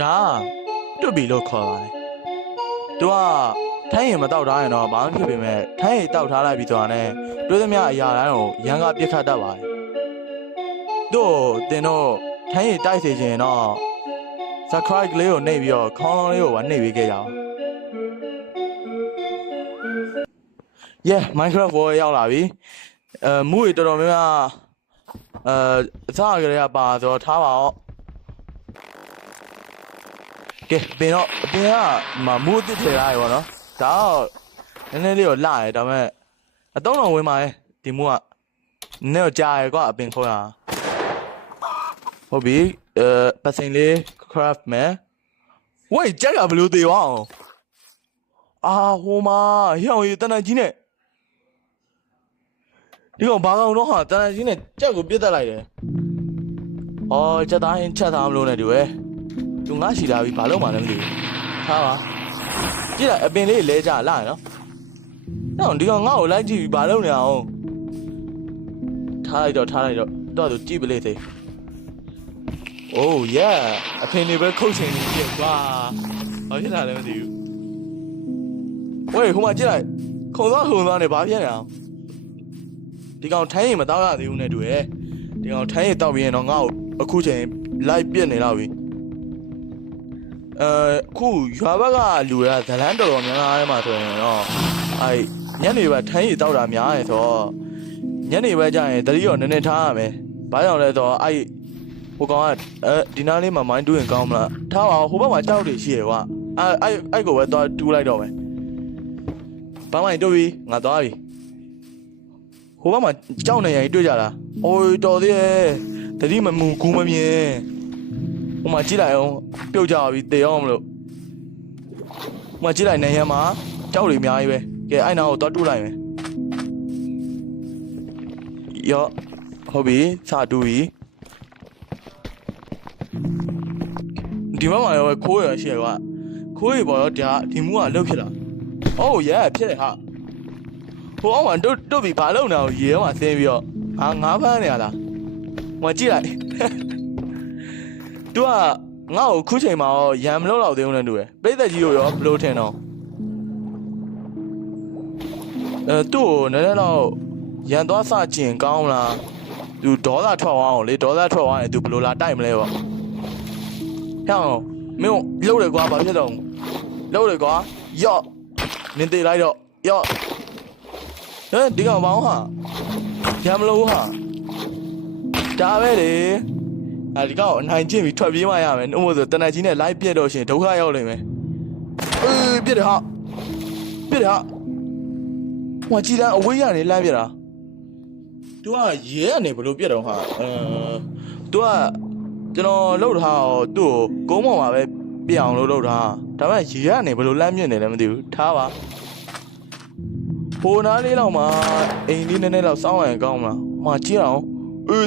ဒါတွတ်ပြီလို့ခေါ်ပါတယ်သူကထိုင်းရင်မတောက်ထားရင်တော့ဘာမှဖြစ်ပေမဲ့ထိုင်းရင်တောက်ထားလိုက်ပြီးသွားတယ်တွေးသမျှအရာတိုင်းကိုရန်ကပြစ်ခတ်တတ်ပါတယ်တို့တင်တော့ထိုင်းရင်တိုက်စေခြင်းတော့ subscribe လေးကိုနှိပ်ပြီးတော့ခေါင်းလောင်းလေးကိုပါနှိပ်ပေးခဲ့ကြအောင် yeah Minecraft ဘောရောက်လာပြီမူတွေတော်တော်များများအစကလေးကပါဆိုတော့ထားပါတော့ကဲပင်တော့အပင်ကမူးတစ်ထည့်လိုက်ပါတော့ဒါတော့နည်းနည်းလေးတော့လှရဲဒါပေမဲ့အတုံးတော်ဝင်ပါရဲ့ဒီမူးကနည်းတော့ကြာရဲကွာအပင်ခေါ်ရဟုတ်ပြီပတ်စင်လေး craft မယ်ဝေးကြက်ကဘလို့သေးအောင်အာဟိုမှာဟျောင်းရီတနန်ကြီးနဲ့ဒီကောင်ဘာကောင်တော့ဟာတနန်ကြီးနဲ့ကြက်ကိုပြစ်တက်လိုက်တယ်အော်ချက်သားရင်ချက်သားမလို့နဲ့ဒီဝဲသူငါရှိလာပြီဘာလို့မှလည်းမသိဘူးထားပါကြည့်လိုက်အပင်လေးလဲကြလာရနော်တော့ဒီကောင်ငါ့ကိုလိုက်ကြည့်ပြီးဘာလုပ်နေအောင်ထားလိုက်တော့တော့သူကြည့်ပလေသေးOh yeah အဖေနေပဲခုတ်ချိန်နေပြကွာဘာဖြစ်လာလဲမသိဘူးဝေးခုမှကြည့်လိုက်ခုံသွားနေဘာဖြစ်နေအောင်ဒီကောင်ထိုင်းရင်မတောက်ရသေးဘူးနဲ့တူရဲ့ဒီကောင်ထိုင်းရင်တောက်ပြီးရင်တော့ငါ့ကိုအခုချိန်လိုက်ပြစ်နေတော့ပြီခုရွာဘက်ကလူကဇလန်းတော်များများထဲမှာဆိုရင်တော့ညနေဘက်ထိုင်းရင်တောက်တာများရဲဆိုတော့ညနေဘက်ကျရင်တတိရောနည်းနည်းထားရမယ်ဘာကြောင့်လဲဆိုတော့ဟိုကောင်ကဒီနားလေးမှာမိုင်းတူးရင်ကောင်းမလားထားပါဟိုဘက်မှာကြောက်တွေရှိရကွာအဲ့ကိုပဲသွားတူးလိုက်တော့မယ်ဘာမှမတူပြီငါသွားပြီဟိုဘက်မှာကြောက်နေရင်တွေ့ကြလားအိုးတော်သေးရဲ့တတိမမူကူမမြင်ဟိုမှာကြည့်လိုက်အောင်ပြုတ်ကြပြီတေအောင်မလို့ဟိုမှာကြည့်လိုက်နေရမှာကြောက်တွေအများကြီးပဲကဲအဲ့နာကိုသွားတူးလိုက်မယ်ရောဟုတ်ပြီစတူးပြီဒီမှာရောခိုးရရှိရကွာခိုးရပေါ်တော့ဒီမူကလှုပ်ဖြစ်လာအော်ရဲဖြစ်တယ်ဟာဟိုအောင်ကတွတ်ပြီးဘာလုပ်နေအောင်ရေထဲမှာဆင်းပြီးတော့ငါးဖမ်းနေရလားဟိုကြည့်လိုက်သူကငါ့ကိုခုချိန်မှာရောရံမလို့တော့သေးဘူးနဲ့တူတယ်ပြိသက်ကြီးကိုရောဘလို့ထင်တော့သူ့ကိုနည်းနည်းတော့ရန်သွားစကျင်ကောင်းမလားသူဒေါသထွက်အောင်လေဒေါသထွက်အောင်ရင်သူဘလို့လာတိုက်မလဲပေါ့ဟဲ့မင်းလှုပ်တယ်ကွာဘာဖြစ်တော့လှုပ်တယ်ကွာယော့နင်းသေးလိုက်တော့ယော့ဒီကောင်ဘောင်းဟာရမလို့ဟာဒါပဲလေဒီကောင်အနိုင်ကျင့်ပြီးထွက်ပြေးမှရမယ်နှုတ်မို့ဆိုတနက်ကြီးနဲ့လိုက်ပြက်တော့ရှင်ဒုက္ခရောက်နေမယ်ပြက်တယ်ဟာဟိုကြည်တန်းအဝေးရနေလမ်းပြက်တာသူကရဲကနေဘလို့ပြက်တော့ဟာသူကကျွန်တော်လှုပ်ထားတော့သူ့ကိုကုန်းပေါ်မှာပဲပြအောင်လှုပ်ထားဒါပေမဲ့ရေကနေဘယ်လိုလမ်းမြင့်နေလဲမသိဘူးထားပါဟိုနားလေးတော့မှအိမ်လေးနည်းနည်းတော့စောင်းရင်ကောင်းမလားမှာကြည့်အောင်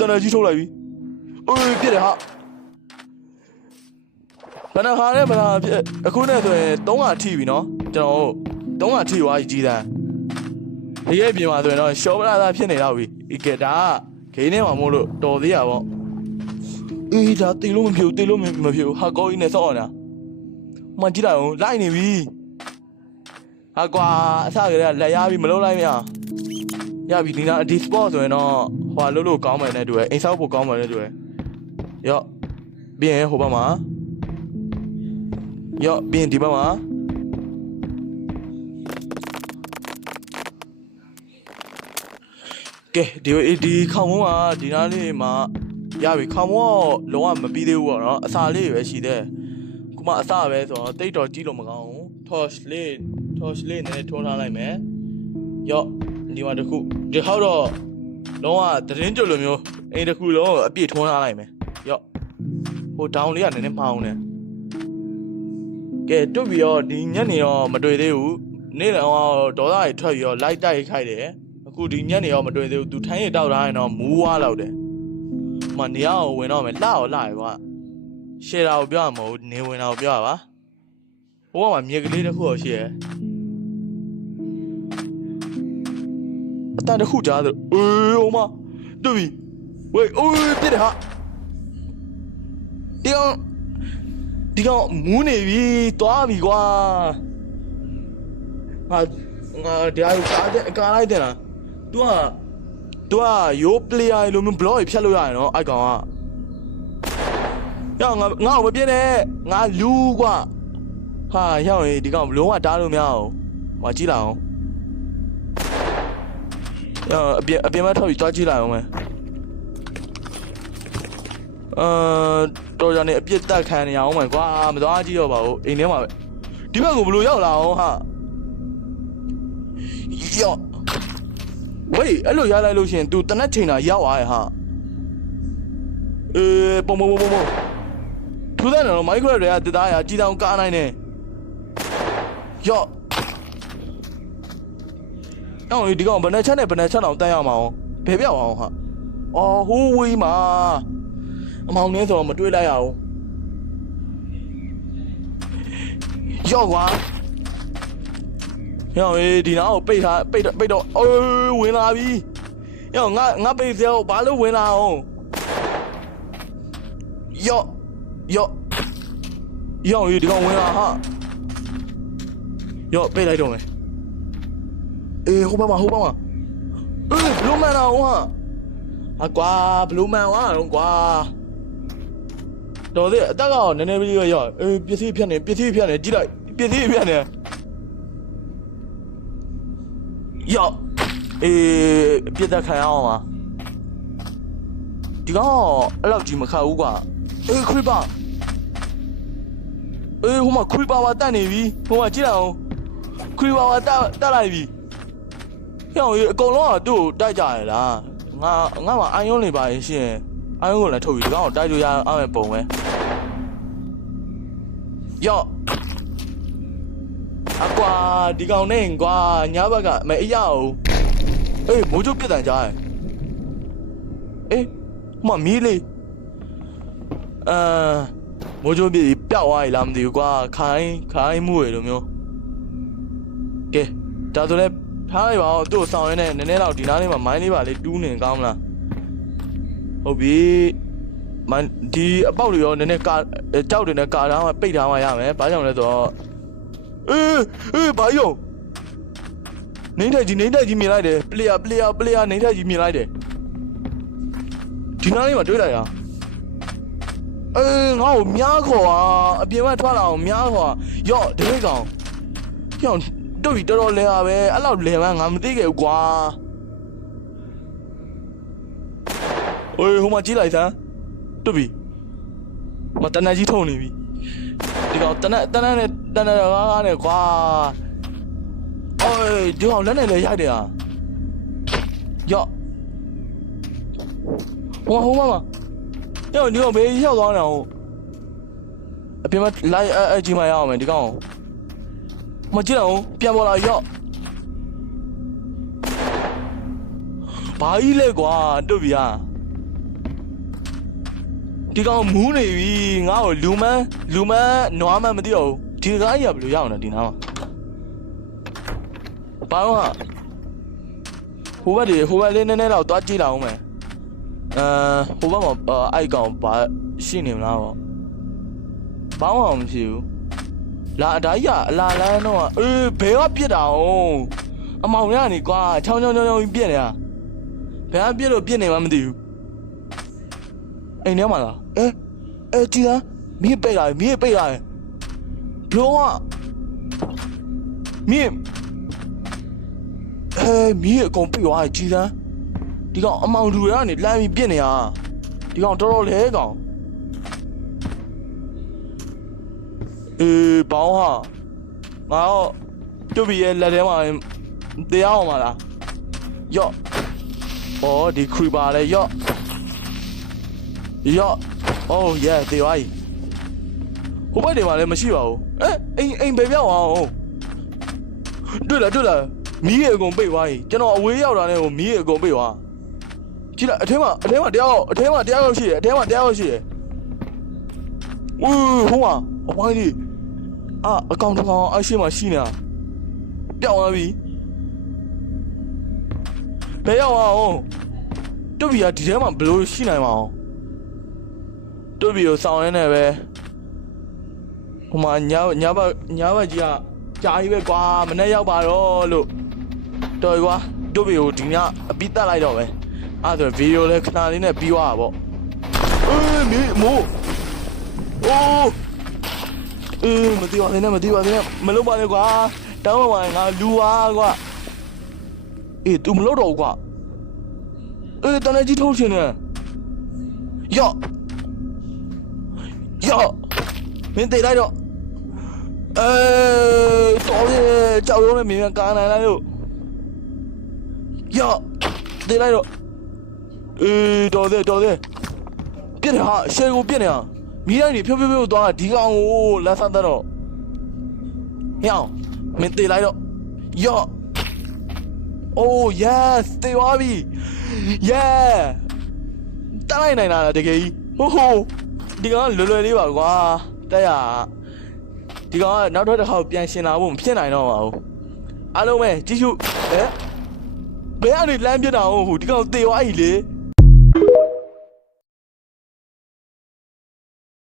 တနက်ကြီးထုတ်လိုက်ပြီပြစ်တယ်ဟာဘယ်နှခါလဲဘယ်နှခါပြစ်အခုနဲ့ဆိုရင်300ထိပြီနော်ကျွန်တော်300ထိသွားကြီးတန်းဒီရဲ့ပြင်မှာဆိုရင်တော့ရှော့ပလာသာဖြစ်နေတော့ပြီဒီကဒါဂိမ်းထဲမှာမို့လို့တော်သေးရပါဒါတေလို့မဖြစ်ဟာကောကြီးနဲ့စောက်နေတာမှကြည့်လိုက်အောင်လိုက်နေပြီဟာကွာအစကတည်းကလက်ရပြီမလုံးလိုက်မရပြီဒီနာဒီ sport ဆိုရင်တော့ဟိုလို့ကောင်းမယ်နဲ့တူတယ်အိမ်ဆောက်ဖို့ကောင်းမယ်နဲ့တူတယ်ရော့ပြီးရင်ဟိုဘက်မှာရော့ပြီးရင်ဒီဘက်မှာကဲဒီခေါင်းမုံးကဒီနားလေးမှာရပြီခေါင်းမောလုံးဝမပြီးသေးဘူးပေါ့နော်အစာလေးပဲရှိသေးခုမှအစာပဲဆိုတော့တိတ်တော်ကြီးလို့မကောင်းဘူး torch လေးနဲ့ထိုးထားလိုက်မယ်ရော့ဒီမှာတခုဒီဟောက်တော့လုံးဝသတင်းကြွလိုမျိုးအိမ်တခုလုံးအပြည့်ထိုးထားလိုက်မယ်ရော့ဟို down လေးကနည်းနည်းမှားအောင်နဲ့ကဲတွတ်ပြီးတော့ဒီညနေတော့မတွေ့သေးဘူးနေ့တော့ဒေါသတွေထွက်ပြီးတော့လိုက်တိုက်ခိုက်တယ်အခုဒီညနေတော့မတွေ့သေးဘူးသူထိုင်းရတောက်ထားရင်တော့မူးွားလောက်တယ်မနေရအောင်ဝင်တော့မယ်လှရကွာရှယ်တာကိုပြောရမဟုတ်နေဝင်တာကိုပြောရပါဟိုကမှမြေကလေးတစ်ခုတော့ရှိရယ်အတန်တစ်ခုကြားသလိုဟိုမှာတွေ့ပြီဝေးပြစ်တယ်ဟာဒီအောင် ဒီကောင်မူးနေပြီတွားပြီကွာငါတရားကိုကာလိုက်တယ်လား तू ကရိုး player လိုမျိုး block ဖြတ်လို့ရတယ်နော်အဲ့ကောင်ကယောငါ့ကိုမပြင်းနဲ့ငါလူကွာဟာယောရေဒီကောင်လုံးဝတားလို့မရအောင်ဟောကြည့်လိုက်အောင်ယောအပြင်မှာထောက်ပြီးတွားကြည့်လိုက်အောင်မယ်တော်ကြနေအပြစ်တက်ခံနေအောင်မယ်ကွာမသွားကြည့်တော့ပါဘူးအိမ်ထဲမှာပဲဒီဘက်ကိုဘလို့ရောက်လာအောင်ဟာယောဝေးအဲ့လိုရလိုက်လို့ရှင် तू တနက်ချိန်တာရောက်သွားရဲ့ဟာပုံထူးတဲ့နော်မိုက်ခရိုတွေကတသားရကြီးတောင်ကားနိုင်တယ်ယောအော်ဒီကောင်ဘယ်နဲ့ချက်နဲ့ဘယ်နဲ့ချက်အောင်တန်းရမှာအောင်ဘယ်ပြောက်အောင်ဟာအော်ဟိုးဝေးမှာအမောင်နဲ့ဆိုတော့မတွေးလိုက်ရအောင်ယောကွာယောဒီနာကိုပိတ်တော့အိုးဝင်လာပြီယောငါပိတ်စေကိုဘာလို့ဝင်လာအောင်ယောဒီကောင်ဝင်လာဟာယောပိတ်လိုက်တော့မယ်ဟိုဘက်မှာဘလူးမန်အောင်ဟာအကွာဘလူးမန်ဝါတော့ကွာတော်သေးအတက်ကနည်းနည်းပြီးရောပစ္စည်းဖြတ်နေကြည့်လိုက်ပစ္စည်းဖြတ်နေယောပြတ်သက်ခံရအောင်ပါဒီကောင်အဲ့လောက်ကြီးမခတ်ဘူးကွာခရစ်ပါဟိုမှာခရစ်ပါတက်နေပြီဟိုမှာကြည့်လိုက်အောင်ခရစ်ပါတက်လိုက်ပြီဟဲ့အကုန်လုံးကသူ့ကိုတိုက်ကြရလားငါမှာအိုင်ယွန်းနေပါရင်ရှင်အိုင်ယွန်းကိုလည်းထုတ်ပြီးဒီကောင်ကိုတိုက်လို့ရအောင်ပုံပဲယောအကွာဒီကောင်နဲ့ကွာညဘက်ကမအေးရအောင်မိုးချိုးပြတ်တန်ကြားမမီးလေးမိုးချိုးပြပျောက်သွားပြီလားမသိဘူးကွာခိုင်းမှုရလို့မျိုးကဲဒါဆိုလဲထားလိုက်ပါဦးသူ့ဆောင်ရင်းနဲ့နည်းနည်းတော့ဒီနားလေးမှာမိုင်းလေးပါလေးတူးနေကောင်းမလားဟုတ်ပြီဒီအပေါက်တွေရောနည်းနည်းကြောက်တွေနဲ့ကာထားမှပိတ်ထားမှရမယ်ဘာကြောင့်လဲဆိုတော့ဘာယုံနေထိုင်ကြီးမြင်လိုက်တယ်ပလေယာနေထိုင်ကြီးမြင်လိုက်တယ်ဒီနားလေးမှာတွေ့လိုက်ရငါ့ကိုမြားခေါ်အပြင်မှာထွက်လာအောင်မြားခေါ်ယော့ဒီလေးကောင်ယော့တို့ပြီတော်လဲရပဲအဲ့လောက်လဲမှငါမသိခဲ့ဘူးကွာဟိုမှာကြည့်လိုက်စမ်းတို့ပြီမတနကြီးထုံနေပြီဒီကောင်တနနဲ့ကားနဲ့ကွာဒီကောင်လက်နဲ့လဲရိုက်တယ်ဟာယော့ဟိုမှာယော့ဒီကောင်ဘေးရောက်သွားနေအောင်အပြင်မှာလိုက်ကြီးမရအောင်မယ်ဒီကောင်မကြည့်အောင်ပြန်ပေါ်လာယော့ဘာကြီးလဲကွာတို့ပြီဟာဒီကောင်မူးနေပြီငါ့ကိုလူမန်းနွားမန်းမသိတော့ဘူးဒီကားကြီးကဘယ်လိုရအောင်လဲဒီနားမှာဘာလို့ဟာဟိုဘက်လေးနည်းနည်းတော့တွားကြည့်လာအောင်မယ်ဟိုဘက်မှာအဲ့ကောင်ဘာရှိနေမလားပေါ့ဘာမှမဖြစ်ဘူးလာအတိုင်းကအလာလန်းတော့ဘယ်ကပြစ်တာအောင်အမောင်ရနေကွာချောင်းပြစ်နေတာဘယ်ကပြစ်လို့ပြစ်နေမှမသိဘူးအိမ်ထဲမှာလားကြည်လားမီးပိတ်လာဘလို့ကမီးအကုန်ပိတ်သွားကြည်လားဒီကောင်အမောင်လူတွေကနေလမ်းပြီးပြစ်နေတာဒီကောင်တော်လဲကောင်ဘောင်းဟာငါတော့တူဘီရဲ့လက်ထဲမှာတရားအောင်ပါလားယော့ဒီခရီပါလေယော့yeah တေးဝိုင်းဟိုဘက်တွေမှာလည်းမရှိပါဘူးအိမ်ပဲပြောင်းအောင်တွေ့လားမီးရေအကုန်ပိတ်သွားပြီကျွန်တော်အဝေးရောက်တာနဲ့ဟိုမီးရေအကုန်ပိတ်သွားကြည့်လိုက်အထဲမှာတယောက်ရှိတယ်ဟိုမှာအဝိုင်းလေးအကောင်တစ်ကောင်အရှိမှရှိနေတာပျောက်သွားပြီဘယ်ရောက်အောင်တူဘီကဒီထဲမှာဘယ်လိုရှိနိုင်မအောင်တူဘီကိုစောင်းရင်းနဲ့ပဲ ဟိုမှာညာဘက်ကြီးကကြာကြီးပဲကွာမနေ့ရောက်ပါတော့လို့တော်ကွာတို့ဗီကိုဒီညအပြီးတက်လိုက်တော့ပဲအဲ့ဒါဗီဒီယိုလည်းခဏလေးနဲ့ပြီးသွားတာပေါ့မေးမိုးအိုးမသိပါနဲ့မလုပ်ပါနဲ့ကွာတောင်းပါငါလူပါကွာतू မလုပ်တော့ဘူးကွာတနေ့ကြီးထုတ်ရှင်နေယောမင်းတေးလိုက်တော့တော်ပြီကြောက်ရုံးနဲ့မင်းကားနိုင်လိုက်လို့ယောတေးလိုက်တော့တော်သေးပြစ်တယ်ဟာရှယ်ကိုပြစ်နေဟာမီးတိုင်းနေဖြုတ်သွားဒီကောင်ကိုလက်ဆက်တော့ဟဲ့အောင်မင်းတေးလိုက်တော့ယောOh yes တေးသွားပြီ yeah တားလိုက်နိုင်တာတကယ်ကြီးဟိုဒီကောင်လွယ်လေးပါကွာတက်ရဒီကောင်ကနောက်တစ်ခါပြန်ရှင်လာဖို့မဖြစ်နိုင်တော့ပါဘူးအားလုံးပဲကြည့်ရှုဘယ်ကနေလမ်းပြတာဟုတ်ဒီကောင်တေးသွားပြီလေ